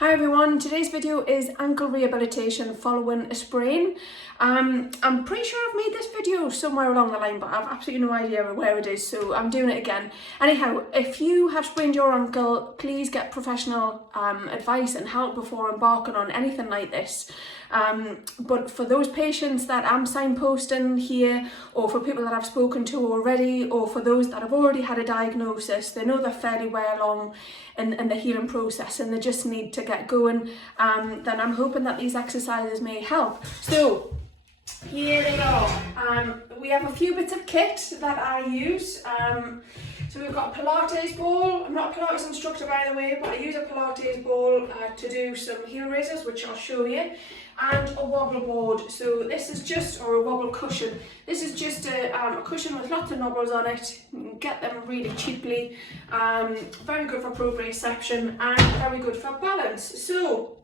Hi everyone, today's video is ankle rehabilitation following a sprain. I'm pretty sure I've made this video somewhere along the line, but I've absolutely no idea where it is, so I'm doing it again. Anyhow, if you have sprained your ankle, please get professional advice and help before embarking on anything like this. But for those patients that I'm signposting here, or for people that I've spoken to already, or for those that have already had a diagnosis, they know they're fairly well along in the healing process and they just need to get going, then I'm hoping that these exercises may help. So here they are. We have a few bits of kit that I use. So we've got a Pilates ball. I'm not a Pilates instructor, by the way, but I use a Pilates ball to do some heel raises, which I'll show you, and a wobble board. So this is just, or a wobble cushion. This is just a cushion with lots of knobbles on it. You can get them really cheaply. Very good for proprioception and very good for balance. So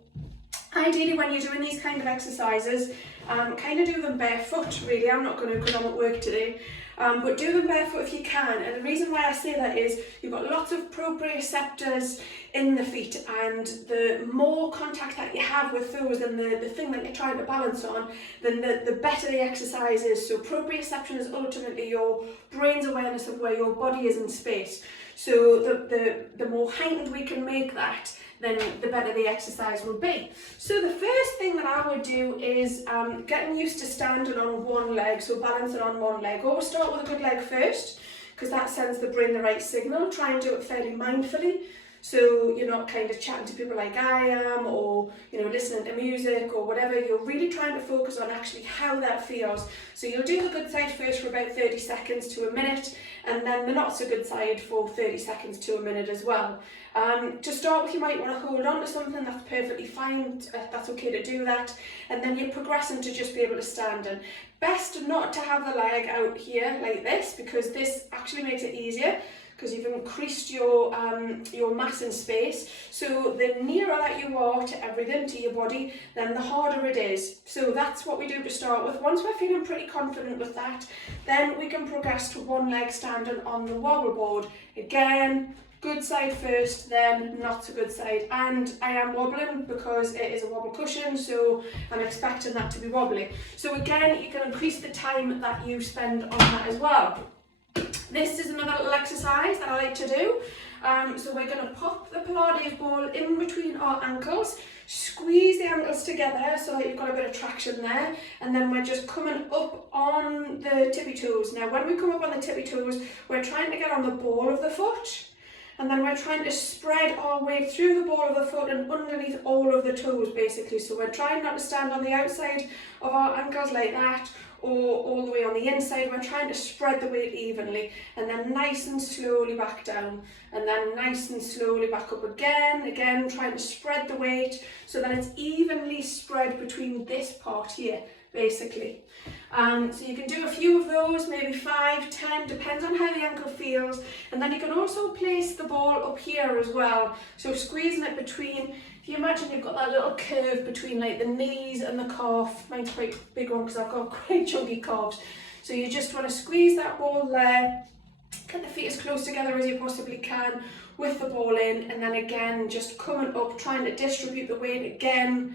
ideally, when you're doing these kind of exercises, kind of do them barefoot, really. I'm not going to because I'm at work today. But do them barefoot if you can, and the reason why I say that is you've got lots of proprioceptors in the feet, and the more contact that you have with those and the thing that you're trying to balance on, then the better the exercise is. So proprioception is ultimately your brain's awareness of where your body is in space. So the more heightened we can make that, then the better the exercise will be. So the first thing that I would do is getting used to standing on one leg, so balancing on one leg. Always start with a good leg first, because that sends the brain the right signal. Try and do it fairly mindfully, so you're not kind of chatting to people like I am, or listening to music or whatever. You're really trying to focus on actually how that feels. So you'll do the good side first for about 30 seconds to a minute, and then the not so good side for 30 seconds to a minute as well. To start with, you might want to hold on to something. That's perfectly fine. That's okay to do that, and then you're progressing to just be able to stand in. Best not to have the leg out here like this, because this actually makes it easier, because you've increased your mass in space. So the nearer that you are to everything, to your body, then the harder it is. So that's what we do to start with. Once we're feeling pretty confident with that, then we can progress to one leg standing on the wobble board. Again, good side first, then not so good side. And I am wobbling because it is a wobble cushion, so I'm expecting that to be wobbly. So again, you can increase the time that you spend on that as well. This is another little exercise that I like to do. So we're going to pop the Pilates ball in between our ankles, squeeze the ankles together so that you've got a bit of traction there, and then we're just coming up on the tippy toes. Now when we come up on the tippy toes, we're trying to get on the ball of the foot, and then we're trying to spread our way through the ball of the foot and underneath all of the toes, basically. So we're trying not to stand on the outside of our ankles like that, or all the way on the inside. We're trying to spread the weight evenly, and then nice and slowly back down, and then nice and slowly back up again, trying to spread the weight so that it's evenly spread between this part here, basically. So you can do a few of those, maybe 5, 10, depends on how the ankle feels. And then you can also place the ball up here as well, so squeezing it between. If you imagine you've got that little curve between like the knees and the calf. Mine's quite a big one because I've got quite chunky calves. So you just want to squeeze that ball there, get the feet as close together as you possibly can with the ball in, and then again just coming up, trying to distribute the weight again,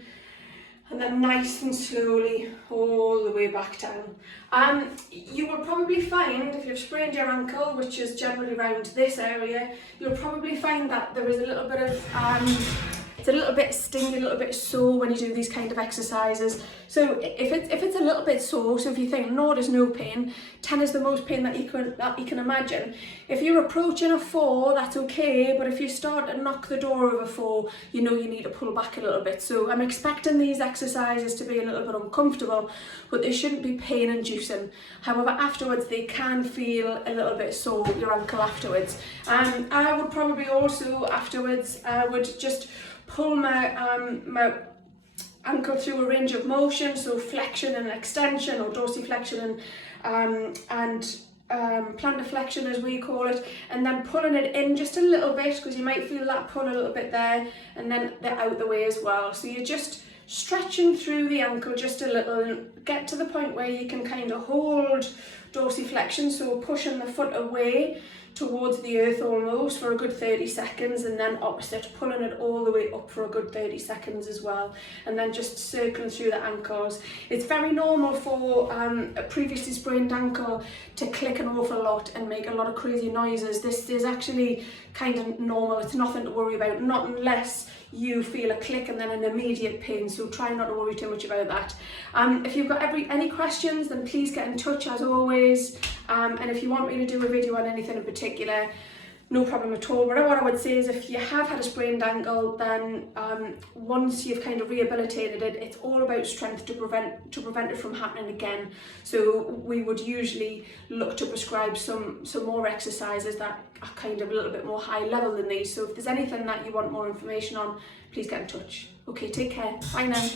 and then nice and slowly all the way back down. You will probably find, if you've sprained your ankle, which is generally around this area, you'll probably find that there is a little bit of it's a little bit stingy, a little bit sore when you do these kind of exercises. So if it's a little bit sore, so if you think no, there's no pain, 10 is the most pain that you can imagine. If you're approaching a 4, that's okay, but if you start to knock the door of a 4, you know you need to pull back a little bit. So I'm expecting these exercises to be a little bit uncomfortable, but they shouldn't be pain inducing. However, afterwards they can feel a little bit sore, your ankle afterwards. I would probably also afterwards, I would just pull my ankle through a range of motion, so flexion and extension, or dorsiflexion and plantar flexion as we call it, and then pulling it in just a little bit, because you might feel that pull a little bit there, and then they're out the way as well. So you're just stretching through the ankle just a little and get to the point where you can kind of hold dorsiflexion, so pushing the foot away towards the earth almost for a good 30 seconds, and then opposite, pulling it all the way up for a good 30 seconds as well, and then just circling through the ankles. It's very normal for a previously sprained ankle to click an awful lot and make a lot of crazy noises. This is actually kind of normal. It's nothing to worry about, not unless you feel a click and then an immediate pain, so try not to worry too much about that. If you've got any questions, then please get in touch as always, and if you want me to do a video on anything in particular, no problem at all. But what I would say is, if you have had a sprained ankle, then once you've kind of rehabilitated it, it's all about strength to prevent it from happening again. So we would usually look to prescribe some more exercises that are kind of a little bit more high level than these. So if there's anything that you want more information on, please get in touch. Okay, take care. Bye now.